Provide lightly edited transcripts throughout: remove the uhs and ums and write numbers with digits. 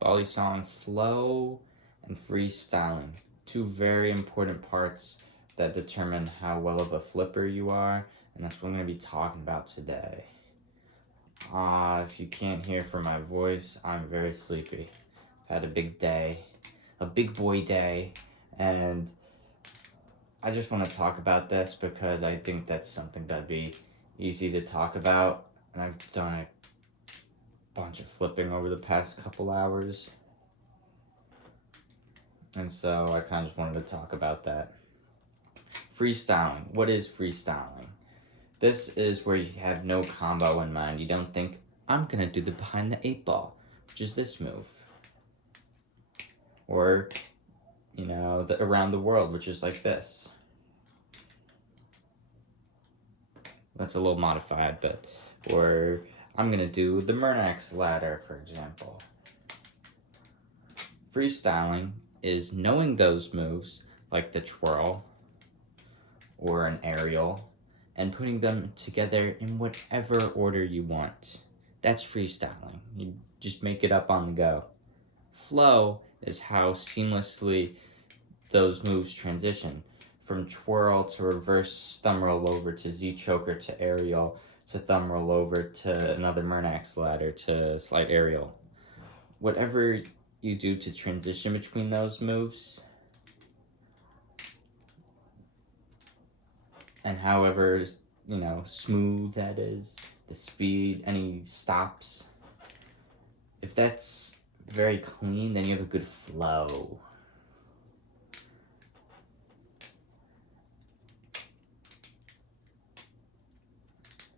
balisong, flow and freestyling. Two very important parts that determine how well of a flipper you are, and that's what I'm going to be talking about today. If you can't hear from my voice, I'm very sleepy. I've had a big day, a big boy day, and I just want to talk about this because I think that's something that'd be easy to talk about, and I've done a bunch of flipping over the past couple hours, and so I kind of just wanted to talk about that. Freestyling. What is freestyling? This is where you have no combo in mind. You don't think, I'm gonna do the behind the 8 ball, which is this move. Or, the around the world, which is like this. That's a little modified, but, or I'm gonna do the Murnax ladder, for example. Freestyling is knowing those moves, like the twirl, or an aerial, and putting them together in whatever order you want. That's freestyling. You just make it up on the go. Flow is how seamlessly those moves transition from twirl to reverse thumb roll over to Z choker to aerial to thumb roll over to another Murnax ladder to slight aerial. Whatever you do to transition between those moves, and however, smooth that is, the speed, any stops, if that's very clean, then you have a good flow.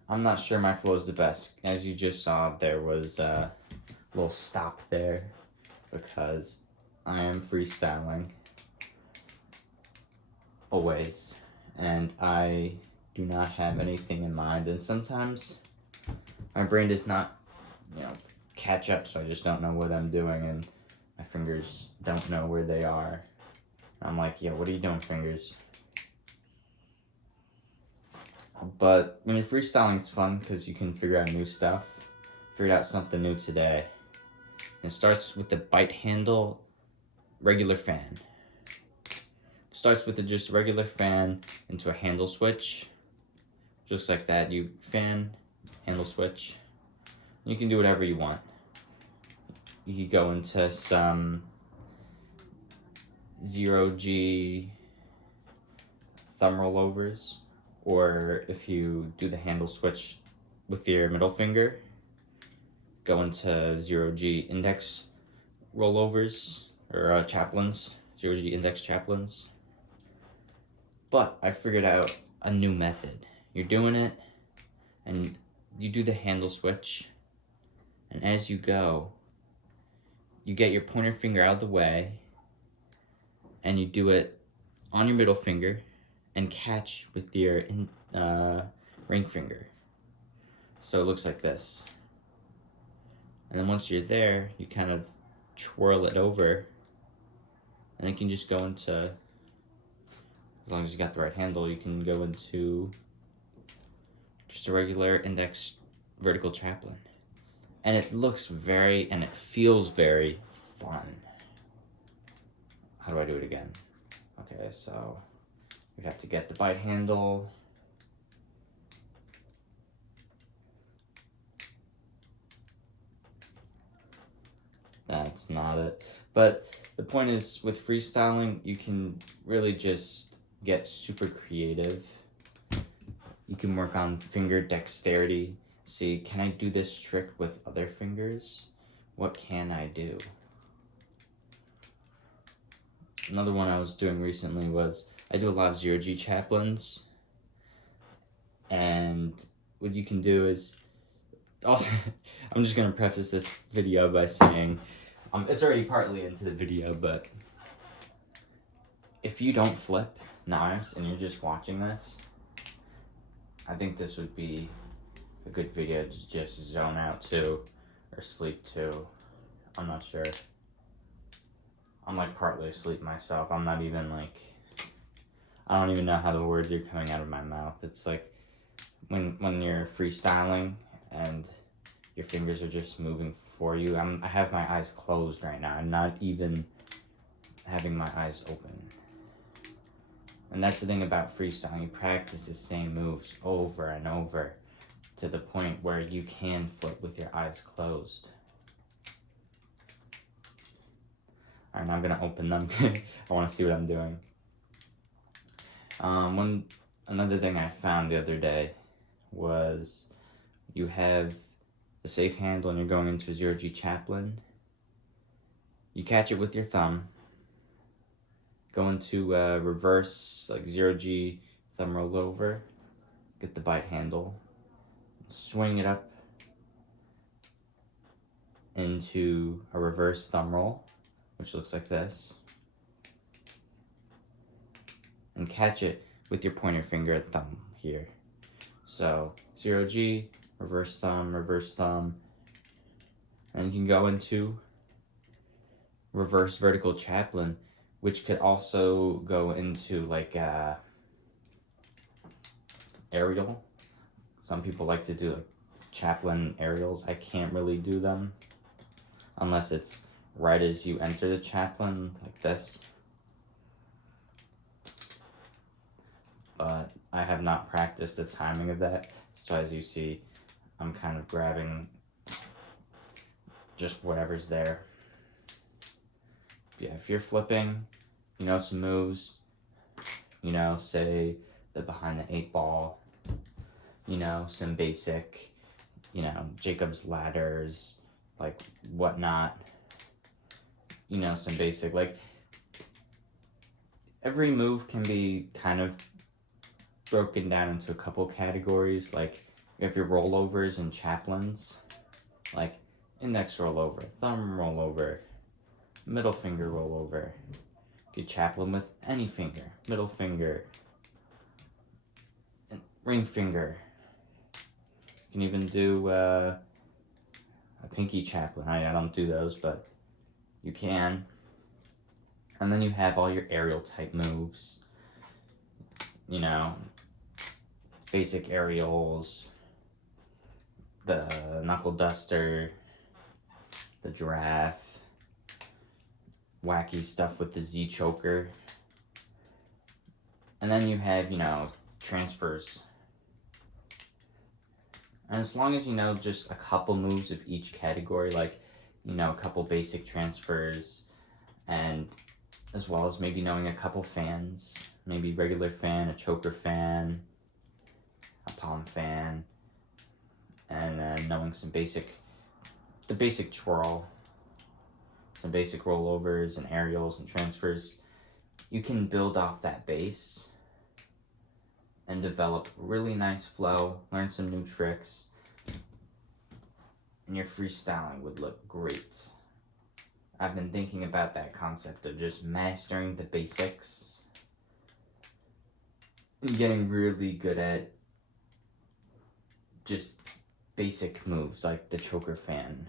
I'm not sure my flow is the best. As you just saw, there was a little stop there because I am freestyling always, and I do not have anything in mind, and sometimes my brain does not, catch up, so I just don't know what I'm doing, and my fingers don't know where they are. I'm like, what are you doing, fingers? But when you're freestyling, it's fun because you can figure out new stuff. Figured out something new today. It starts with the bite handle regular fan. Starts with just regular fan into a handle switch. Just like that, you fan, handle switch. You can do whatever you want. You could go into some 0G thumb rollovers, or if you do the handle switch with your middle finger, go into 0G index rollovers, or chaplains, 0G index chaplains. But I figured out a new method. You're doing it, and you do the handle switch, and as you go, you get your pointer finger out of the way, and you do it on your middle finger, and catch with your ring finger. So it looks like this. And then once you're there, you kind of twirl it over, and it can just go into, as long as you got the right handle, you can go into just a regular index vertical chaplain. And it looks and it feels very fun. How do I do it again? Okay, so we have to get the bite handle. That's not it. But the point is, with freestyling, you can really just get super creative. You can work on finger dexterity. See, can I do this trick with other fingers? What can I do? Another one I was doing recently was, I do a lot of 0G chaplains. And what you can do is, also, I'm just gonna preface this video by saying, it's already partly into the video, but if you don't flip knives and you're just watching this, I think this would be a good video to just zone out to, or sleep to. I'm not sure. I'm like partly asleep myself. I'm not even like, I don't even know how the words are coming out of my mouth. It's like when you're freestyling and your fingers are just moving for you. I have my eyes closed right now. I'm not even having my eyes open. And that's the thing about freestyling. You practice the same moves over and over to the point where you can flip with your eyes closed. Alright, now I'm going to open them. I want to see what I'm doing. Another thing I found the other day was you have the safe handle and you're going into a 0G chaplain. You catch it with your thumb. Go into reverse, like 0G thumb roll over. Get the bite handle. Swing it up into a reverse thumb roll, which looks like this. And catch it with your pointer finger and thumb here. So 0G, reverse thumb, and you can go into reverse vertical chaplain, which could also go into like aerial. Some people like to do like chaplain aerials. I can't really do them unless it's right as you enter the chaplain, like this. But I have not practiced the timing of that, so as you see, I'm kind of grabbing just whatever's there. Yeah, if you're flipping, you know some moves, you know, say the behind the 8 ball, you know, some basic, you know, Jacob's ladders, like whatnot, you know, some basic, like every move can be kind of broken down into a couple categories. Like you have your rollovers and chaplains, like index rollover, thumb rollover, middle finger rollover. You chaplain with any finger, middle finger, and ring finger. You can even do a pinky chaplain. I don't do those, but you can. And then you have all your aerial type moves. You know, basic aerials, the knuckle duster, the giraffe, wacky stuff with the Z choker. And then you have, you know, transfers. And as long as you know just a couple moves of each category, like, you know, a couple basic transfers, and as well as maybe knowing a couple fans, maybe regular fan, a choker fan, a palm fan, and then knowing some the basic twirl, some basic rollovers and aerials and transfers, you can build off that base and develop really nice flow, learn some new tricks, and your freestyling would look great. I've been thinking about that concept of just mastering the basics and getting really good at just basic moves like the choker fan,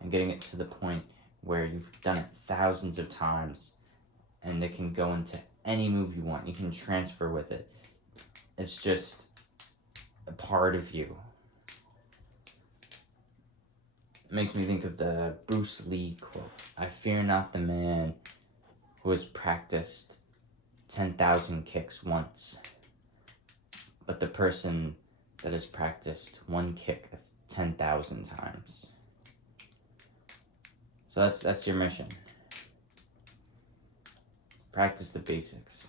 and getting it to the point where you've done it thousands of times and it can go into any move you want. You can transfer with it. It's just a part of you. It makes me think of the Bruce Lee quote, "I fear not the man who has practiced 10,000 kicks once, but the person that has practiced one kick 10,000 times." So that's your mission. Practice the basics.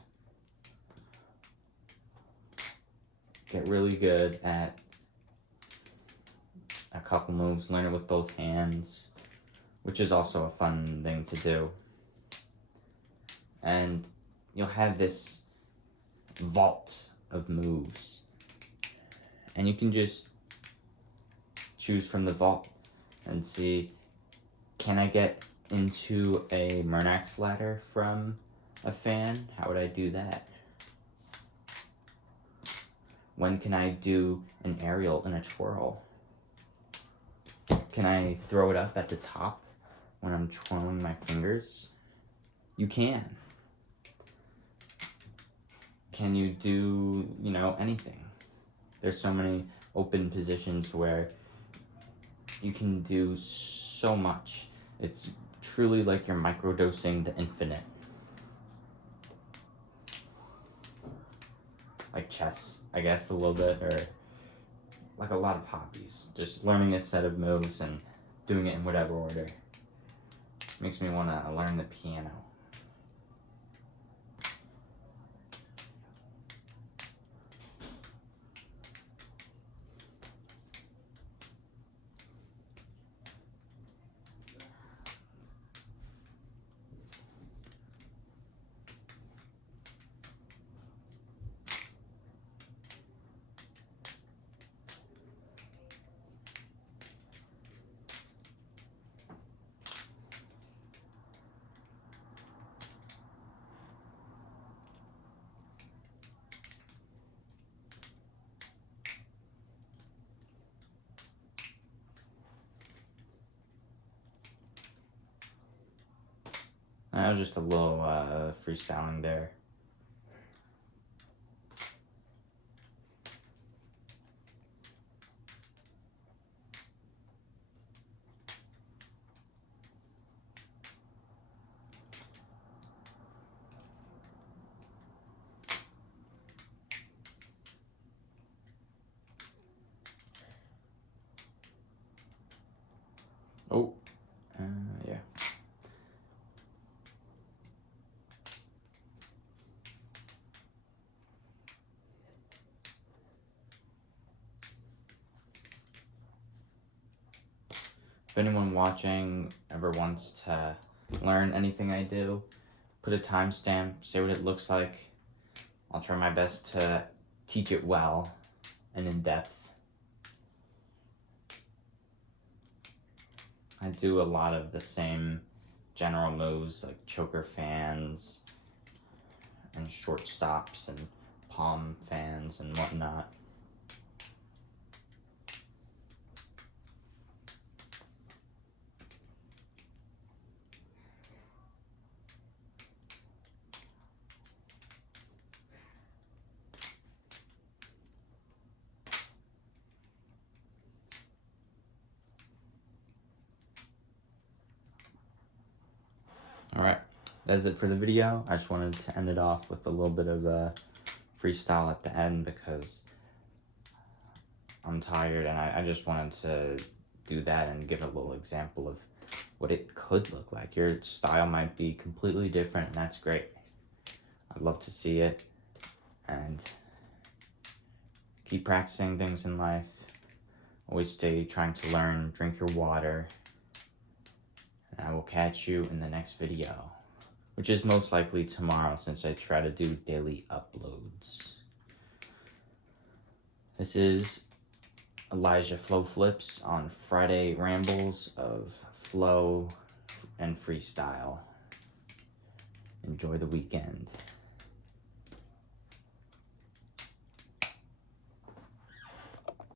Get really good at a couple moves. Learn it with both hands, which is also a fun thing to do. And you'll have this vault of moves, and you can just choose from the vault and see, can I get into a Murnax ladder from a fan? How would I do that? When can I do an aerial and a twirl? Can I throw it up at the top when I'm twirling my fingers? You can. Can you do, you know, anything? There's so many open positions where you can do so much. It's truly like you're microdosing the infinite. Like chess, I guess, a little bit, or like a lot of hobbies. Just learning a set of moves and doing it in whatever order. Makes me want to learn the piano. That was just a little freestyling there. Oh, yeah. If anyone watching ever wants to learn anything I do, put a timestamp, say what it looks like. I'll try my best to teach it well and in depth. I do a lot of the same general moves like choker fans and short stops and palm fans and whatnot. Alright, that's it for the video. I just wanted to end it off with a little bit of a freestyle at the end because I'm tired and I just wanted to do that and give a little example of what it could look like. Your style might be completely different and that's great. I'd love to see it, and keep practicing things in life. Always stay trying to learn, drink your water. I will catch you in the next video, which is most likely tomorrow since I try to do daily uploads. This is Elijah Flow Flips on Friday Rambles of Flow and Freestyle. Enjoy the weekend.